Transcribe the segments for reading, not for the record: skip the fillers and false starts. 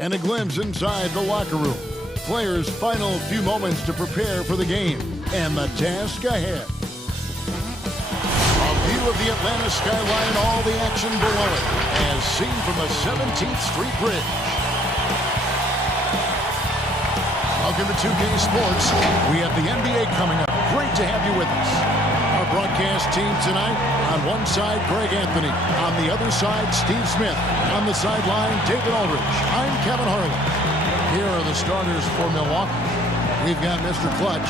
And a glimpse inside the locker room. Players' final few moments to prepare for the game and the task ahead. A view of the Atlanta skyline, all the action below it, as seen from the 17th Street Bridge. Welcome to 2K Sports. We have the NBA coming up. Great to have you with us. Our broadcast team tonight, on one side, Greg Anthony. On the other side, Steve Smith. On the sideline, David Aldridge. I'm Kevin Harlan. Here are the starters for Milwaukee. We've got Mr. Clutch.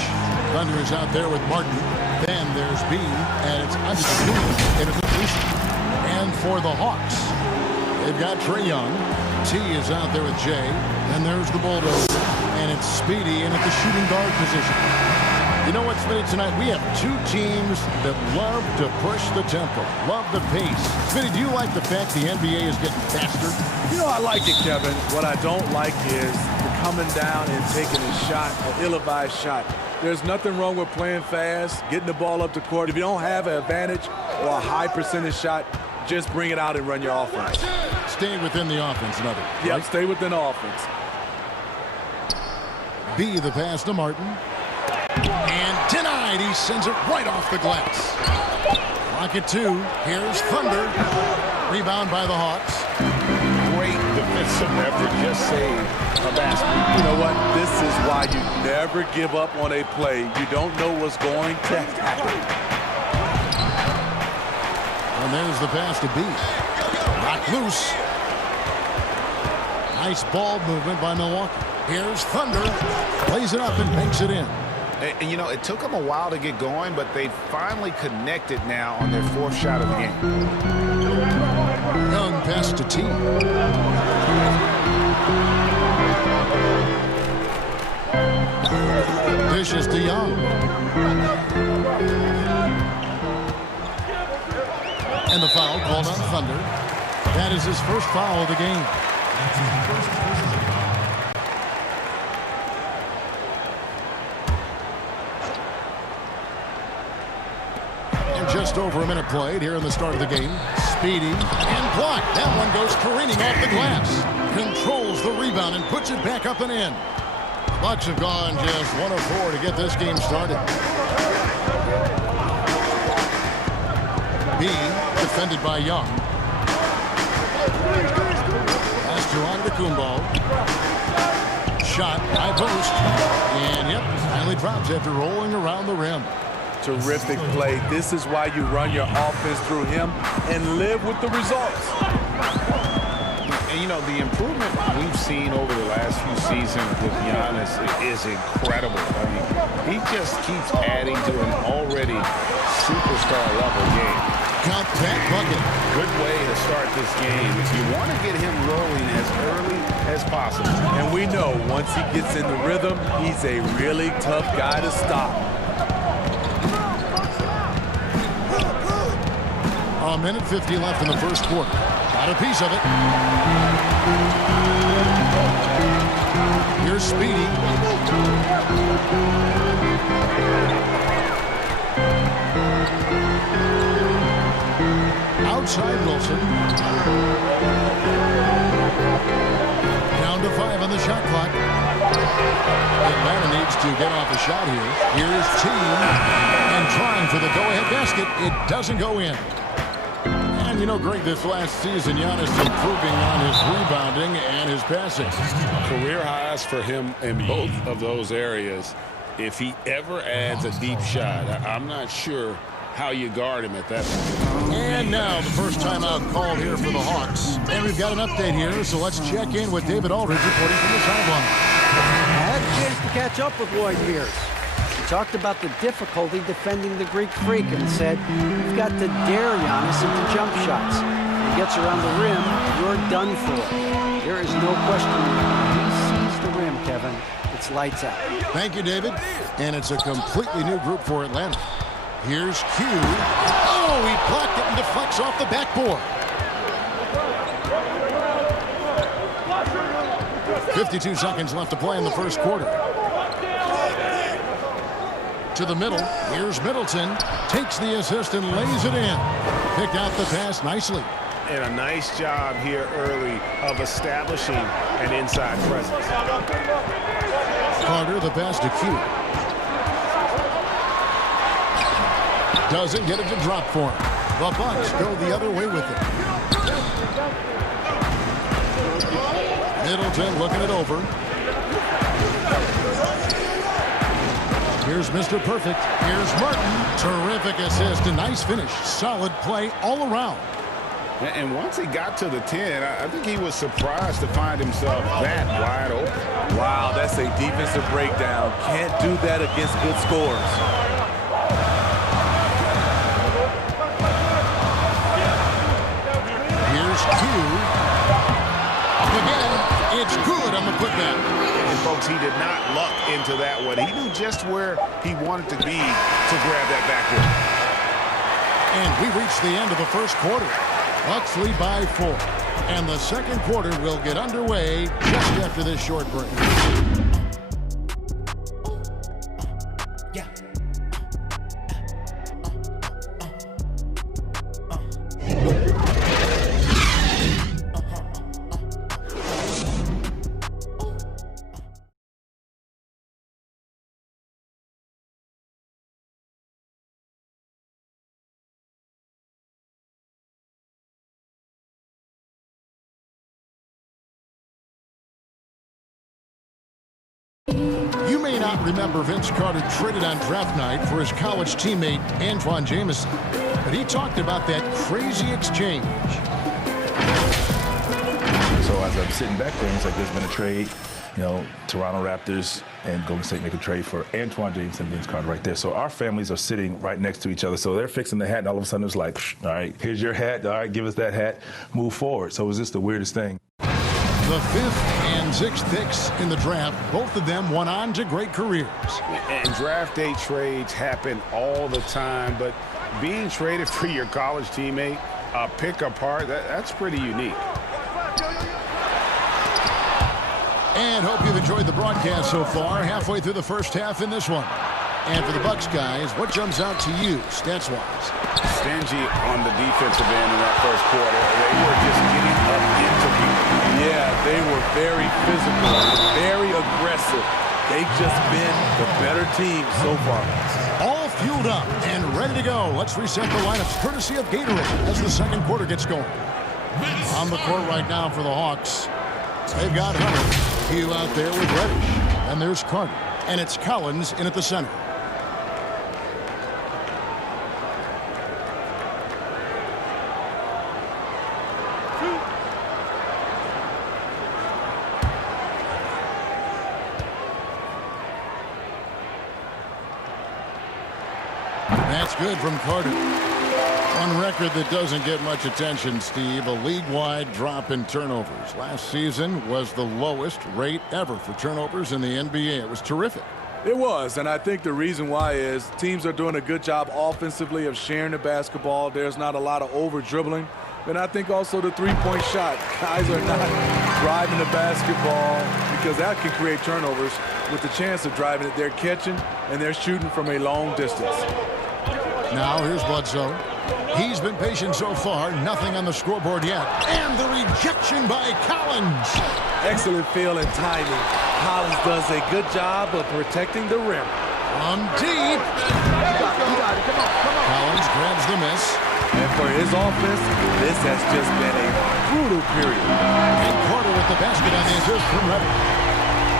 Thunder is out there with Martin. Then there's B, and it's under the blue in a completion. And for the Hawks, they've got Trae Young. T is out there with Jay. And there's the Bulldozer. And it's Speedy in at the shooting guard position. You know what's funny tonight? We have two teams that love to push the tempo, love the pace. Smitty, do you like the fact the NBA is getting faster? You know, I like it, Kevin. What I don't like is the coming down and taking a shot, an ill-advised shot. There's nothing wrong with playing fast, getting the ball up the court. If you don't have an advantage or a high percentage shot, just bring it out and run your offense. Stay within the offense, another. Yeah, right? Stay within the offense. B, the pass to Martin. And denied. He sends it right off the glass. Clock at 2. Here's Thunder. Rebound by the Hawks. Great defensive effort. Just saved a basket. You know what? This is why you never give up on a play. You don't know what's going to happen. And there's the pass to B. Knocked loose. Nice ball movement by Milwaukee. Here's Thunder. Plays it up and banks it in. And, you know, it took them a while to get going, but they finally connected now on their fourth shot of the game. Young pass to T. Dishes to Young. And the foul called on Thunder. That is his first foul of the game. Just over a minute played here in the start of the game. Speedy and blocked. That one goes careening off the glass. Controls the rebound and puts it back up and in. Bucks have gone just 1 of 4 to get this game started. B defended by Young. Pass to Antetokounmpo. Shot high post. And yep, finally drops after rolling around the rim. Terrific play. This is why you run your offense through him and live with the results. And, you know, the improvement we've seen over the last few seasons with Giannis is incredible. I mean, he just keeps adding to an already superstar-level game. Got that bucket. Good way to start this game. You want to get him rolling as early as possible. And we know once he gets in the rhythm, he's a really tough guy to stop. A minute 50 left in the first quarter. Got a piece of it. Here's Speedy. Outside Wilson. Down to 5 on the shot clock. Atlanta needs to get off a shot here. Here's T. And trying for the go-ahead basket. It doesn't go in. You know, Greg, this last season, Giannis improving on his rebounding and his passing. Career highs for him in both of those areas. If he ever adds a deep shot, I'm not sure how you guard him at that point. And now the first timeout called here for the Hawks. And we've got an update here, so let's check in with David Aldridge reporting from the sideline. I had a chance to catch up with Lloyd Mears. He talked about the difficulty defending the Greek Freak and said, you've got to dare Giannis into jump shots. When he gets around the rim, you're done for. There is no question. He sees the rim, Kevin. It's lights out. Thank you, David. And it's a completely new group for Atlanta. Here's Q. Oh, he blocked it and deflects off the backboard. 52 seconds left to play in the first quarter. To the middle. Here's Middleton. Takes the assist and lays it in. Picked out the pass nicely. and a nice job here early of establishing an inside presence. Carter, the pass to Q. Doesn't get it to drop for him. The Bucks go the other way with it. Middleton looking it over. Here's Mr. Perfect. Here's Martin. Terrific assist. A nice finish. Solid play all around. And once he got to the 10, I think he was surprised to find himself that wide open. Wow, that's a defensive breakdown. Can't do that against good scores. Here's Q. Again, it's good on the putback. And folks, he did not luck into that one. He knew just where he wanted to be to grab that backboard. And we reached the end of the first quarter. Bucks lead by 4. And the second quarter will get underway just after this short break. You may not remember Vince Carter traded on draft night for his college teammate Antoine Jamison, but he talked about that crazy exchange. So as I'm sitting back there, it's like there's been a trade, you know, Toronto Raptors and Golden State make a trade for Antoine Jamison and Vince Carter right there. So our families are sitting right next to each other. So they're fixing the hat, and all of a sudden it's like, all right, here's your hat. All right, give us that hat. Move forward. So it was just the weirdest thing. The 5th and 6th picks in the draft, both of them went on to great careers. And draft day trades happen all the time, but being traded for your college teammate, pick apart, that's pretty unique. And hope you've enjoyed the broadcast so far. Halfway through the first half in this one. And for the Bucks guys, what jumps out to you stats-wise? Stingy on the defensive end in that first quarter. They were just getting up into people. Yeah, they were very physical, very aggressive. They've just been the better team so far. All fueled up and ready to go. Let's reset the lineups courtesy of Gatorade as the second quarter gets going. On the court right now for the Hawks. They've got Hunter. Hugh out there with Reddish. And there's Carter. And it's Collins in at the center. That's good from Carter. On record that doesn't get much attention, Steve, a league-wide drop in turnovers. Last season was the lowest rate ever for turnovers in the NBA. It was terrific. It was, and I think the reason why is teams are doing a good job offensively of sharing the basketball. There's not a lot of over-dribbling. And I think also the three-point shot. Guys are not driving the basketball because that can create turnovers. With the chance of driving it, they're catching and they're shooting from a long distance. Now here's Bledsoe. He's been patient so far. Nothing on the scoreboard yet. And the rejection by Collins. Excellent feel and timing. Collins does a good job of protecting the rim. From deep. You got it. Come on. Collins grabs the miss. And for his offense, this has just been a brutal period. And Carter with the basket on the assist from Reddish.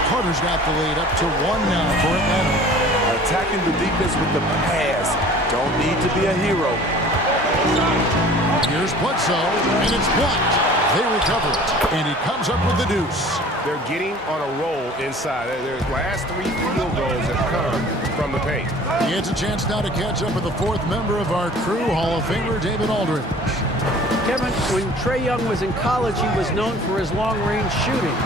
Carter's got the lead up to 1 now for Atlanta. Attacking the defense with the pass. Don't need to be a hero. Here's Bledsoe, and it's blocked. They recover it, and he comes up with the deuce. They're getting on a roll inside. Their last 3 field goals have come from the paint. He gets a chance now to catch up with the 4th member of our crew, Hall of Famer David Aldridge. Kevin, when Trae Young was in college, he was known for his long-range shooting.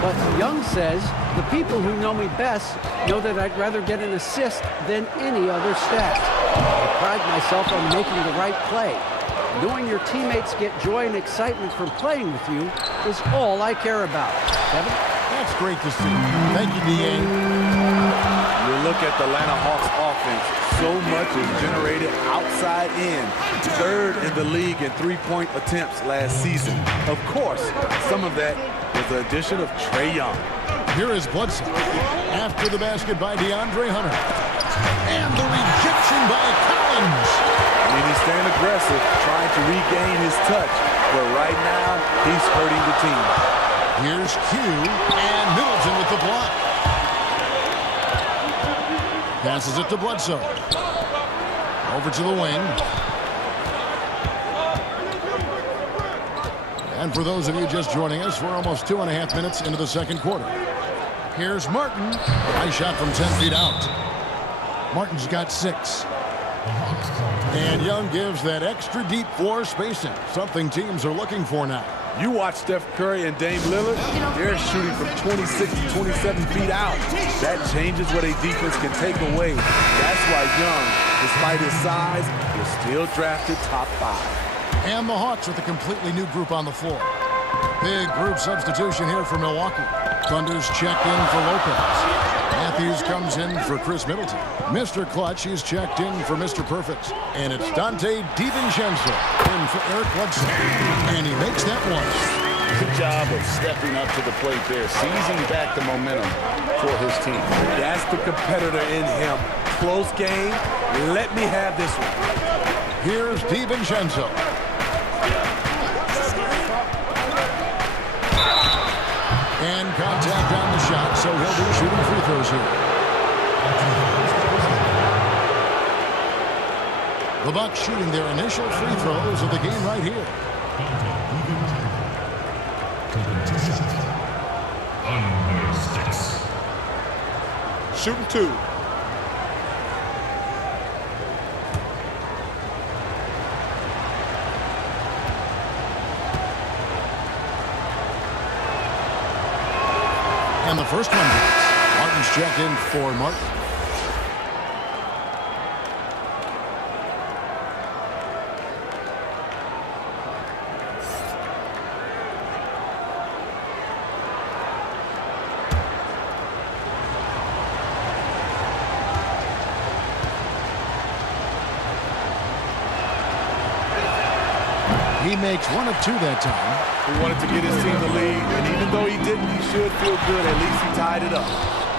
But Young says, the people who know me best know that I'd rather get an assist than any other stat. I pride myself on making the right play. Knowing your teammates get joy and excitement from playing with you is all I care about. Kevin? That's great to see. Thank you, D.A. You look at the Atlanta Hawks offense, so much is generated outside in. Third in the league in three-point attempts last season. Of course, some of that was the addition of Trae Young. Here is Bledsoe. After the basket by DeAndre Hunter. And the rejection by Collins. I mean, he's staying aggressive, trying to regain his touch. But right now, he's hurting the team. Here's Q and Middleton with the block. Passes it to Bledsoe. Over to the wing. And for those of you just joining us, we're almost 2.5 minutes into the second quarter. Here's Martin. Nice shot from 10 feet out. Martin's got 6. And Young gives that extra deep floor spacing, something teams are looking for now. You watch Steph Curry and Dame Lillard, they're shooting from 26 to 27 feet out. That changes what a defense can take away. That's why Young, despite his size, is still drafted top 5. And the Hawks with a completely new group on the floor. Big group substitution here for Milwaukee. Thunder's checked in for Lopez. Matthews comes in for Chris Middleton. Mr. Clutch, he's checked in for Mr. Perfect. And it's Dante DiVincenzo in for Eric Bledsoe. And he makes that one. Good job of stepping up to the plate there, seizing back the momentum for his team. That's the competitor in him. Close game. Let me have this one. Here's DiVincenzo. And contact on the shot, so he'll be shooting free throws here. The Bucks shooting their initial free throws of the game right here. Shooting 2. And the first one hits. Martin's checked in for Martin. He makes 1 of 2 that time. He wanted to get his team the lead, and even though he didn't, he should feel good. At least he tied it up.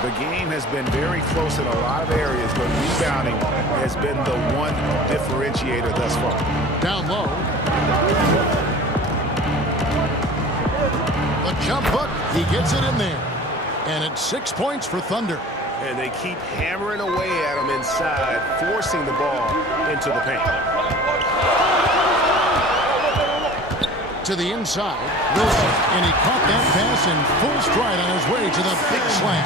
The game has been very close in a lot of areas, but rebounding has been the one differentiator thus far. Down low. The jump hook, he gets it in there. And it's 6 points for Thunder. And they keep hammering away at him inside, forcing the ball into the paint. To the inside, Wilson, and he caught that pass in full stride on his way to the big slam.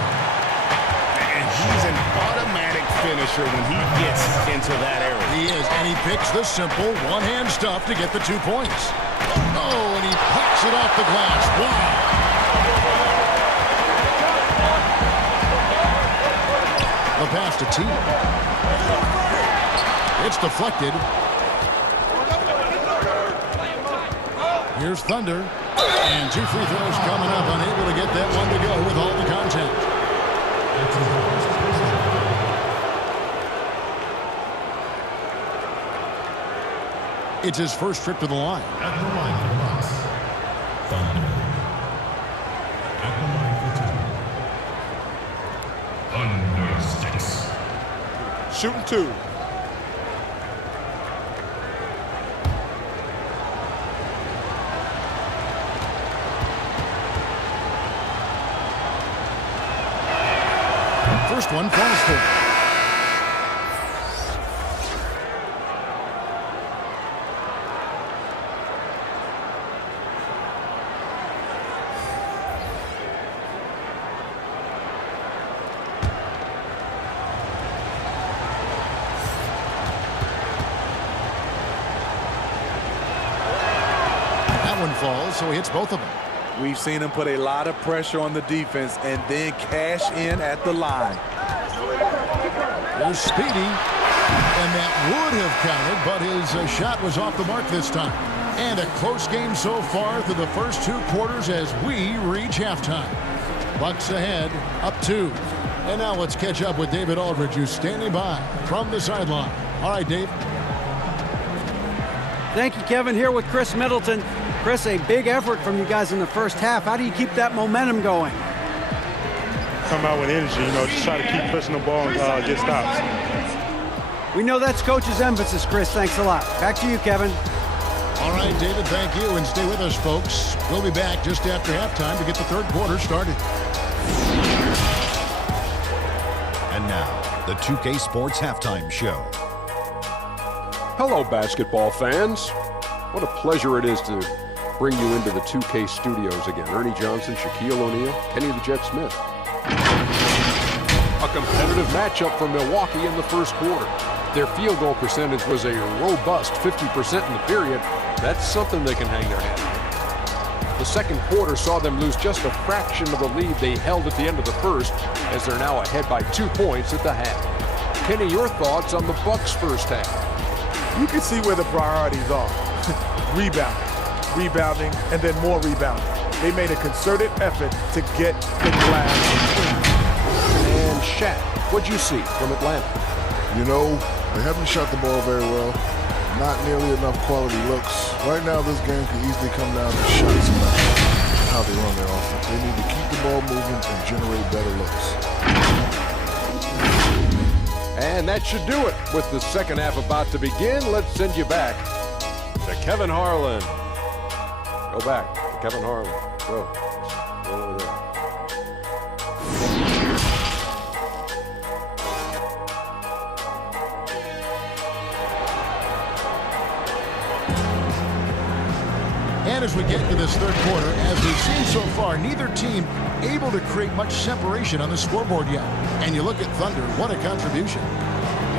And he's an automatic finisher when he gets into that area. He is, and he picks the simple one-hand stuff to get the 2 points. Oh, and he picks it off the glass. Wow. The pass to T. It's deflected. Here's Thunder. And 2 free throws coming up. Unable to get that one to go with all the contact. It's his first trip to the line. At the line for the Bucks, Thunder. At the line for 2. Thunder 6. Shooting 2. First one falls for. That one falls, so he hits both of them. We've seen him put a lot of pressure on the defense and then cash in at the line. There's Speedy, and that would have counted, but his shot was off the mark this time. And a close game so far through the first 2 quarters as we reach halftime. Bucks ahead, up 2. And now let's catch up with David Aldridge, who's standing by from the sideline. All right, Dave. Thank you, Kevin. Here with Chris Middleton. Chris, a big effort from you guys in the first half. How do you keep that momentum going? Come out with energy, just try to keep pushing the ball and get stops. We know that's Coach's emphasis, Chris. Thanks a lot. Back to you, Kevin. All right, David, thank you. And stay with us, folks. We'll be back just after halftime to get the third quarter started. And now, the 2K Sports Halftime Show. Hello, basketball fans. What a pleasure it is to bring you into the 2K studios again. Ernie Johnson, Shaquille O'Neal, Kenny the Jet Smith. A competitive matchup for Milwaukee in the first quarter. Their field goal percentage was a robust 50% in the period. That's something they can hang their hat on. The second quarter saw them lose just a fraction of the lead they held at the end of the first, as they're now ahead by 2 points at the half. Kenny, your thoughts on the Bucks' first half? You can see where the priorities are. Rebounding, and then more rebounding. They made a concerted effort to get the glass. And Shaq, what'd you see from Atlanta? They haven't shot the ball very well. Not nearly enough quality looks. Right now, this game could easily come down to shots and how they run their offense. They need to keep the ball moving and generate better looks. And that should do it. With the second half about to begin, let's send you back to Kevin Harlan. Go back to Kevin Harlan. Go over there. And as we get into this third quarter, as we've seen so far, neither team able to create much separation on the scoreboard yet. And you look at Thunder, what a contribution.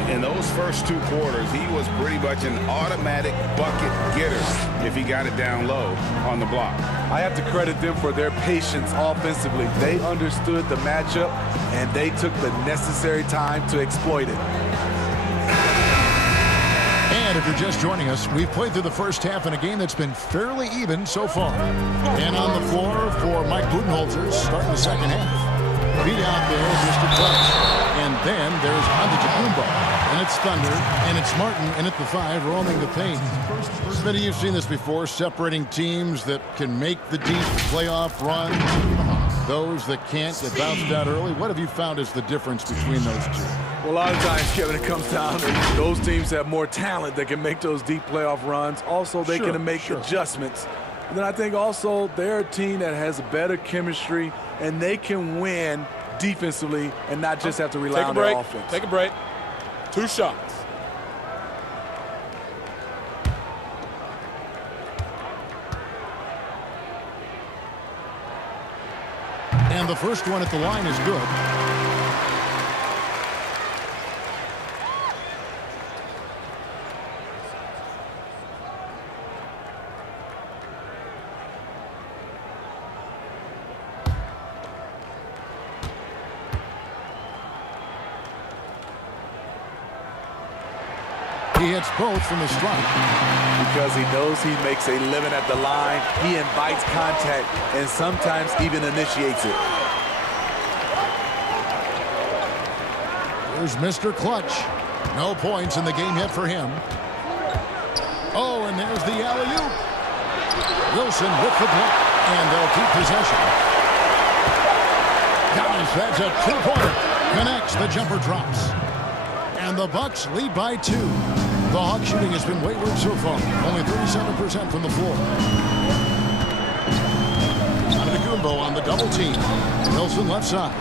In those first 2 quarters, he was pretty much an automatic bucket getter if he got it down low on the block. I have to credit them for their patience offensively. They understood the matchup, and they took the necessary time to exploit it. And if you're just joining us, we've played through the first half in a game that's been fairly even so far. And on the floor for Mike Budenholzer starting the second half. Beat out there is Mr. Clutch. And then there's Antetokounmpo. And it's Thunder. And it's Martin in at the 5, roaming the paint. Smitty, you've seen this before, separating teams that can make the deep playoff run. Those that can't get bounced out early. What have you found is the difference between those two? Well, a lot of times, Kevin, it comes down to those teams have more talent that can make those deep playoff runs. Also, they can make adjustments. And then I think also they're a team that has better chemistry, and they can win defensively and not just have to rely on their offense. Take a break. 2 shots. And the first one at the line is good. He hits both from the strike. Because he knows he makes a living at the line. He invites contact and sometimes even initiates it. Here's Mr. Clutch. No points in the game yet for him. Oh, and there's the alley-oop. Wilson with the block, and they'll keep possession. Guys, that's a 2-pointer. Connects, the jumper drops. And the Bucks lead by 2. The Hawk shooting has been wayward so far. Only 37% from the floor. Antetokounmpo on the double team. Wilson left side.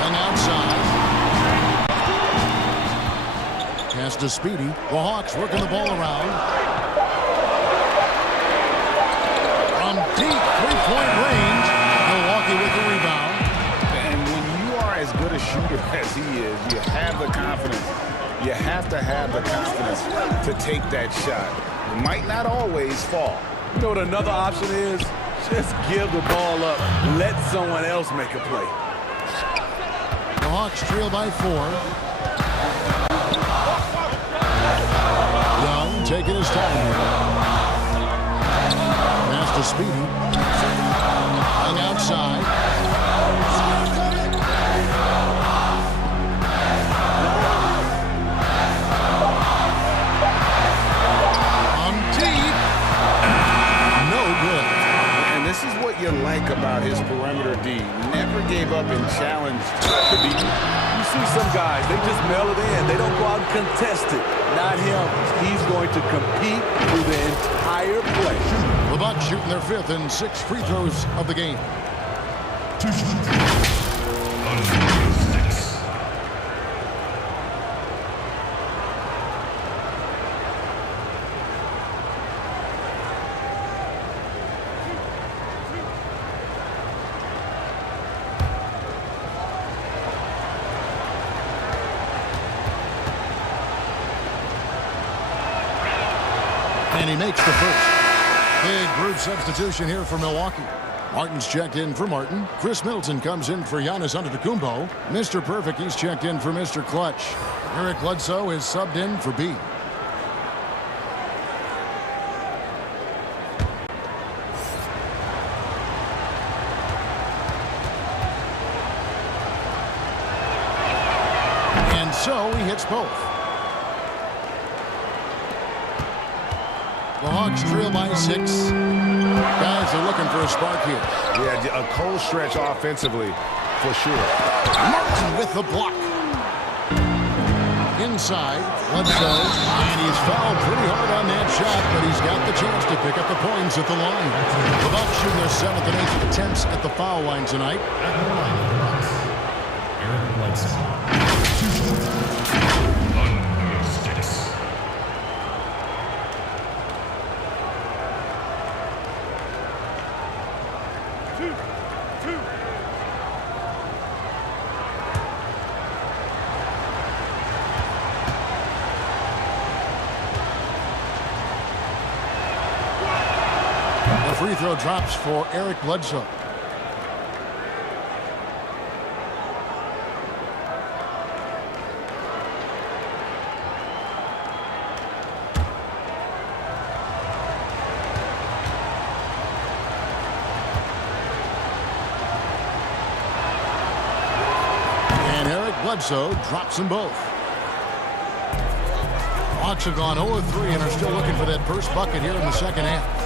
Young outside. Pass to Speedy. The Hawks working the ball around. From deep 3-point range. Milwaukee with the rebound. And when you are as good a shooter as he is, you have the confidence. You have to have the confidence to take that shot. It might not always fall. You know what another option is? Just give the ball up. Let someone else make a play. The Hawks trail by 4. Young taking his time here. Pass to Speedy. Young outside. what you like about his perimeter D. Never gave up and challenged the D. You see some guys, they just mail it in. They don't go out and contest it. Not him. He's going to compete through the entire play. The Bucks shooting their 5th and 6th free throws of the game. And he makes the first. Big group substitution here for Milwaukee. Martin's checked in for Martin. Chris Middleton comes in for Giannis Antetokounmpo. Mr. Perfect, he's checked in for Mr. Clutch. Eric Bledsoe is subbed in for B. And so he hits both. The Hawks trail by 6. Guys are looking for a spark here. Yeah, a cold stretch offensively, for sure. Martin with the block. Inside, Bledsoe, and he's fouled pretty hard on that shot, but he's got the chance to pick up the points at the line. The Bucks shooting their 7th and 8th attempts at the foul line tonight. At the line of the Bucks, Eric Bledsoe. 2 shots. Under 6. The free throw drops for Eric Bledsoe. And Eric Bledsoe drops them both. Hawks have gone 0-3 and are still looking for that first bucket here in the second half.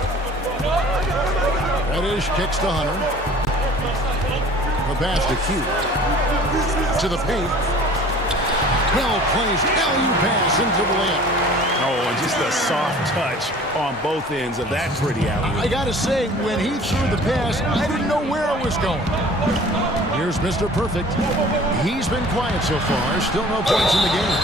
Reddish kicks to Hunter. The pass to Q. To the paint. Well plays LU pass into the lane. Oh, and just a soft touch on both ends of that pretty alley. I gotta say, when he threw the pass, I didn't know where it was going. Here's Mr. Perfect. He's been quiet so far. Still no points in the game.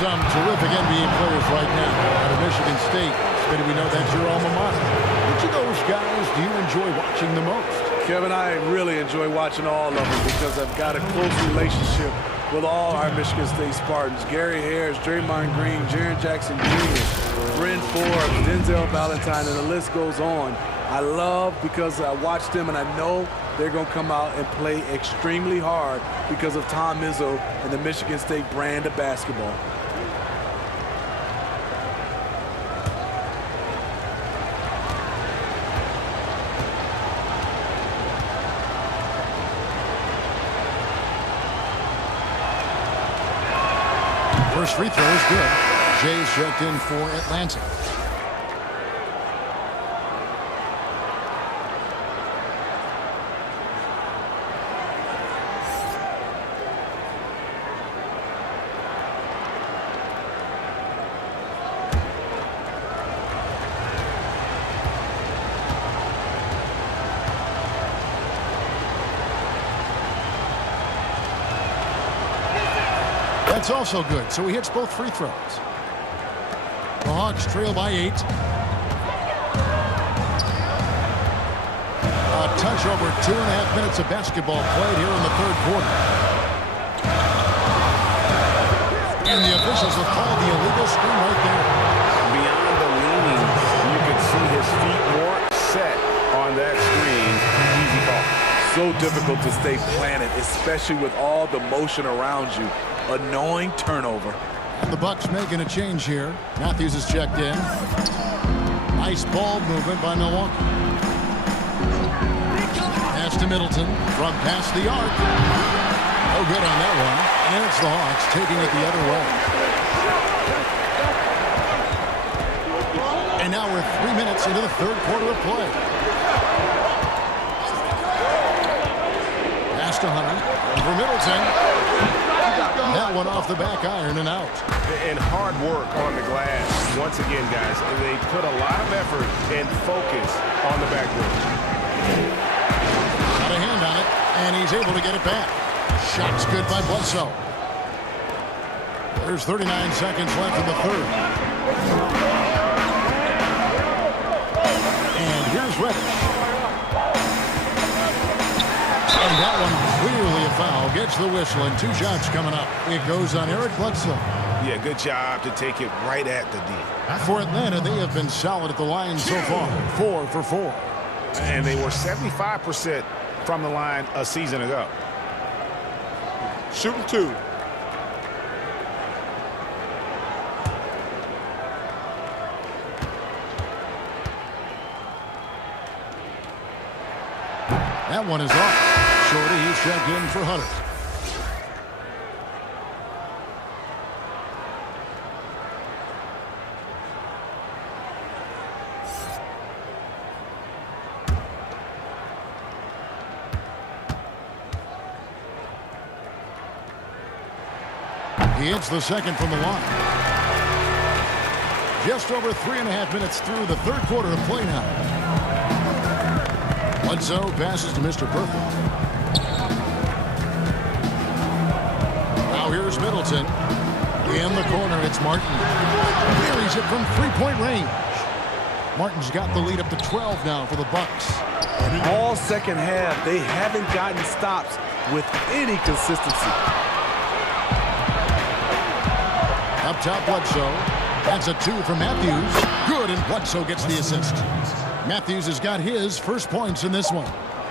Some terrific NBA players right now out of Michigan State. Smitty, we know that's your alma mater. Which of those guys do you enjoy watching the most? Kevin, I really enjoy watching all of them because I've got a close relationship with all our Michigan State Spartans. Gary Harris, Draymond Green, Jaren Jackson Jr., Bryn Forbes, Denzel Valentine, and the list goes on. I love because I watch them and I know they're going to come out and play extremely hard because of Tom Izzo and the Michigan State brand of basketball. First free throw is good. Jay's checked in for Atlanta. That's also good, so he hits both free throws. The Hawks trail by 8. A touch over 2.5 minutes of basketball played here in the third quarter. And the officials have called the illegal screen right there. Beyond the leaning, you could see his feet more set on that screen. Easy call. So difficult to stay planted, especially with all the motion around you. Annoying turnover. And the Bucks making a change here. Matthews is checked in. Nice ball movement by Milwaukee. Pass to Middleton from past the arc. No good on that one. And it's the Hawks taking it the other way. And now we're 3 minutes into the third quarter of play. for Middleton. That one off the back iron and out. And hard work on the glass. Once again, guys, they put a lot of effort and focus on the backboard. Got a hand on it, and he's able to get it back. Shot's good by Bledsoe. There's 39 seconds left in the third. And here's Reddish. And that one clearly a foul. Gets the whistle, and 2 shots coming up. It goes on Eric Bledsoe. Yeah, good job to take it right at the D. For Atlanta, they have been solid at the line so far. 4 for 4. And they were 75% from the line a season ago. Shooting 2. That one is off. Shorty, he's checked in for Hunter. He hits the second from the line. Just over 3.5 minutes through the third quarter of play now. Bledsoe passes to Mr. Perfect. Now here's Middleton. In the corner, it's Martin. Buries it from three-point range. Martin's got the lead up to 12 now for the Bucks. All second half, they haven't gotten stops with any consistency. Up top, Bledsoe. That's a 2 from Matthews. Good, and Bledsoe gets the assist. Matthews has got his first points in this one.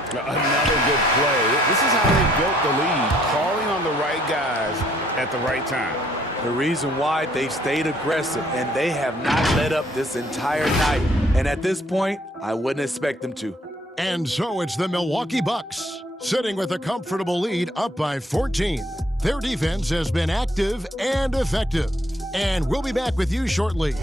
Another good play. This is how they built the lead, calling on the right guys at the right time. The reason why they've stayed aggressive, and they have not let up this entire night. And at this point, I wouldn't expect them to. And so it's the Milwaukee Bucks, sitting with a comfortable lead up by 14. Their defense has been active and effective. And we'll be back with you shortly.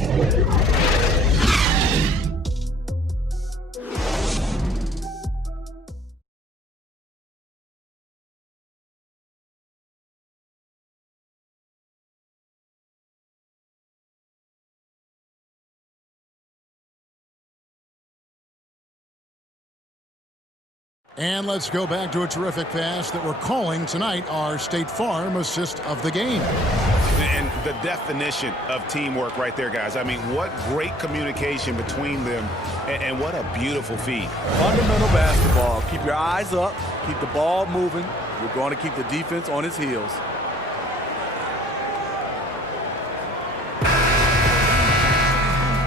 And let's go back to a terrific pass that we're calling tonight our State Farm assist of the game. And the definition of teamwork right there, guys. I mean, what great communication between them, and what a beautiful feed. Fundamental basketball. Keep your eyes up. Keep the ball moving. You're going to keep the defense on its heels.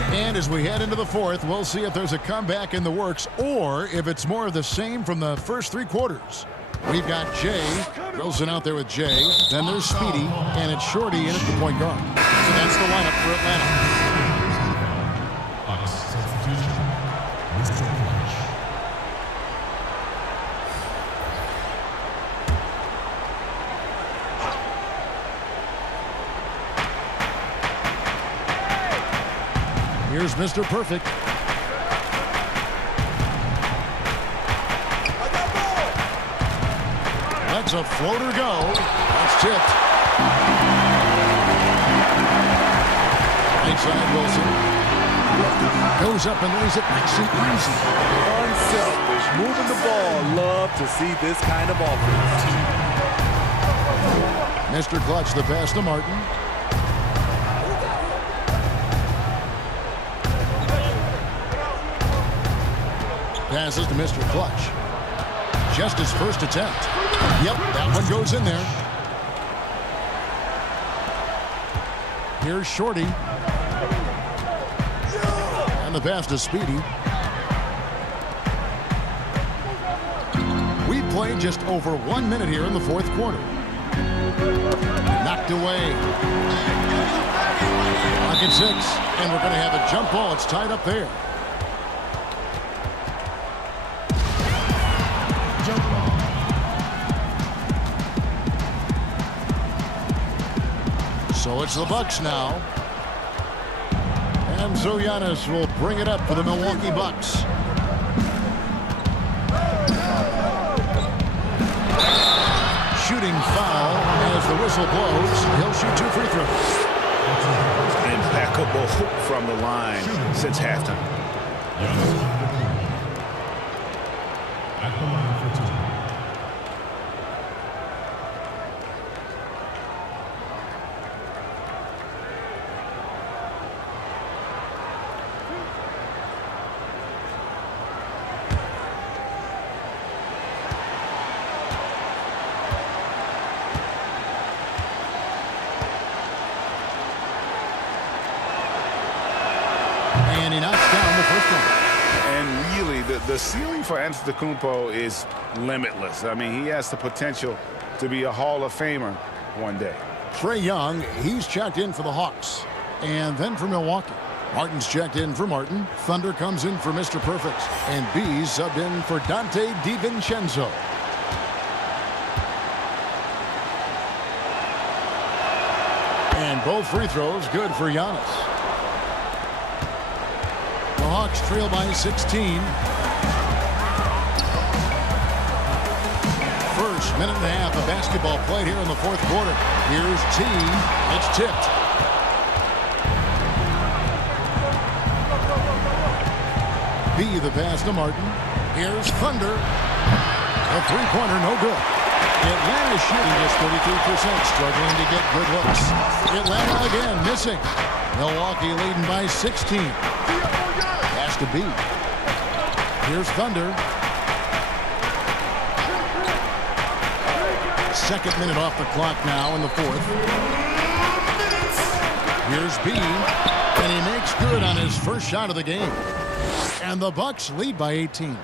And as we head into the fourth, we'll see if there's a comeback in the works or if it's more of the same from the first 3 quarters. We've got Jay, Wilson out there with Jay. Then there's Speedy, and it's Shorty in at the point guard. So that's the lineup for Atlanta. Bucks substitution. Mr. Clutch. Here's Mr. Perfect. That's a floater go. That's tipped. Right side, Wilson. Goes up and lays it nice and easy. Unselfish, moving the ball. Love to see this kind of offense. Mr. Clutch, the pass to Martin. Passes to Mr. Clutch. Just his first attempt. Yep, that one goes in there. Here's Shorty. And the pass to Speedy. We've played just over 1 minute here in the fourth quarter. Knocked away. Clock at 6, and we're going to have a jump ball. It's tied up there. So it's the Bucks now. And so Giannis will bring it up for the Milwaukee Bucks. Shooting whistle blows. He'll shoot 2 free throws. Impeccable from the line since halftime. Giannis at the line for 2. And he knocks down the first one. And really, the ceiling for Antetokounmpo is limitless. I mean, he has the potential to be a Hall of Famer one day. Trae Young, he's checked in for the Hawks. And then for Milwaukee. Martin's checked in for Martin. Thunder comes in for Mr. Perfect. And B's subbed in for Dante DiVincenzo. And both free throws good for Giannis. The Hawks trail by 16. First minute and a half of basketball played here in the fourth quarter. Here's T. It's tipped. B the pass to Martin. Here's Thunder. A three-pointer, no good. Atlanta shooting just 33%, struggling to get good looks. Atlanta again missing. Milwaukee leading by 16. Pass to B. Here's Thunder. Second minute off the clock now in the fourth. Here's B, and he makes good on his first shot of the game. And the Bucks lead by 18.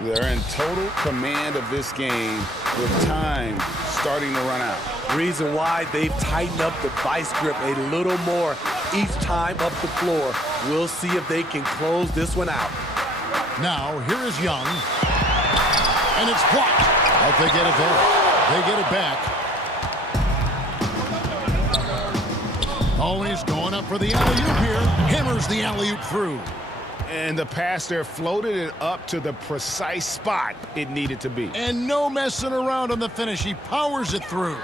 They're in total command of this game with time starting to run out. Reason why they've tightened up the vice grip a little more each time up the floor. We'll see if they can close this one out. Now, here is Young. And it's blocked. Hope they get it there. They get it back. Oh, he's going up for the alley-oop here. Hammers the alley-oop through. And the pass there floated it up to the precise spot it needed to be. And no messing around on the finish. He powers it through.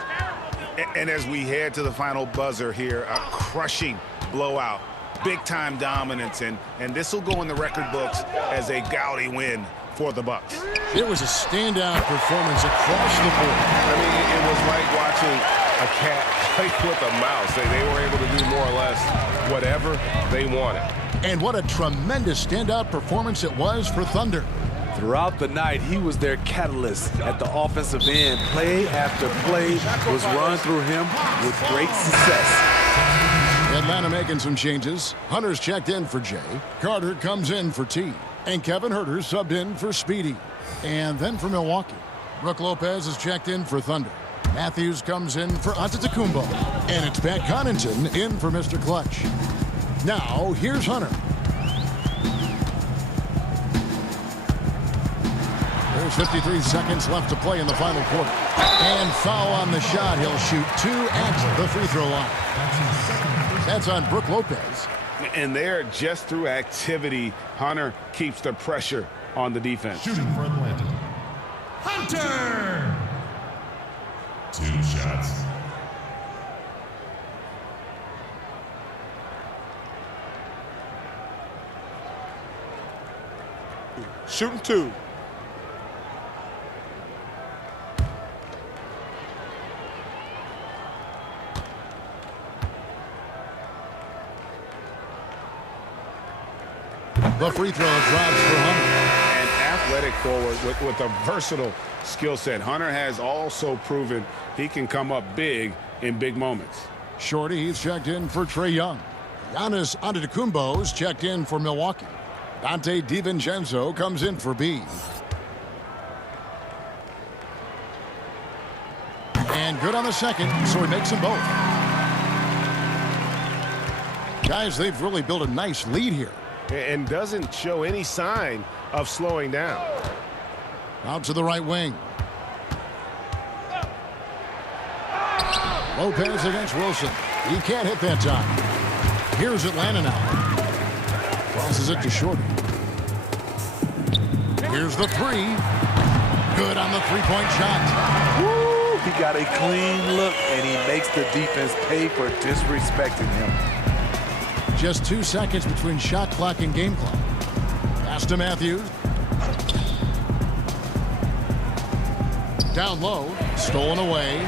And as we head to the final buzzer here, a crushing blowout. Big-time dominance, and this will go in the record books as a gaudy win for the Bucks. It was a standout performance across the board. I mean, it was like watching a cat play with a mouse. They were able to do more or less whatever they wanted. And what a tremendous standout performance it was for Thunder. Throughout the night, he was their catalyst at the offensive end. Play after play was run through him with great success. Atlanta making some changes. Hunter's checked in for Jay. Carter comes in for T. And Kevin Huerter's subbed in for Speedy. And then for Milwaukee, Brook Lopez is checked in for Thunder. Matthews comes in for Antetokounmpo. And it's Pat Connaughton in for Mr. Clutch. Now, here's Hunter. There's 53 seconds left to play in the final quarter. And foul on the shot. He'll shoot 2 at the free throw line. That's on Brook Lopez. And there, just through activity, Hunter keeps the pressure on the defense. Shooting for Atlanta. Hunter! 2 shots. Shooting 2. The free throw drops for Hunter. An athletic forward with a versatile skill set. Hunter has also proven he can come up big in big moments. Shorty, he's checked in for Trae Young. Giannis Antetokounmpo's checked in for Milwaukee. Dante DiVincenzo comes in for B. And good on the second, so he makes them both. Guys, they've really built a nice lead here. And doesn't show any sign of slowing down. Out to the right wing. Lopez against Wilson. He can't hit that time. Here's Atlanta now. Crosses it to Shorty. Here's the 3. Good on the three-point shot. Woo! He got a clean look, and he makes the defense pay for disrespecting him. Just 2 seconds between shot clock and game clock. Pass to Matthews. Down low, stolen away.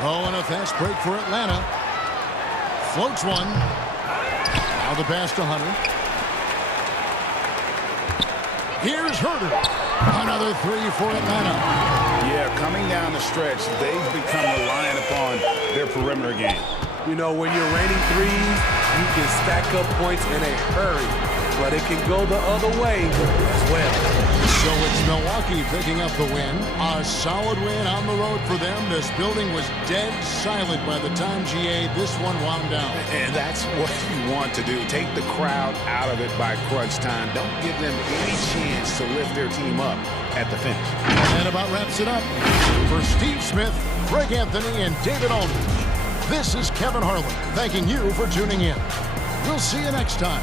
Oh, and a fast break for Atlanta. Floats one. Now the pass to Hunter. Here's Herter. Another three for Atlanta. Yeah, coming down the stretch, they've become reliant upon their perimeter game. You know, when you're raining threes, you can stack up points in a hurry, but it can go the other way as well. So it's Milwaukee picking up the win. A solid win on the road for them. This building was dead silent by the time, GA, this one wound down. And that's what you want to do. Take the crowd out of it by crunch time. Don't give them any chance to lift their team up at the finish. And about wraps it up. For Steve Smith, Greg Anthony, and David Aldridge, this is Kevin Harlan thanking you for tuning in. We'll see you next time.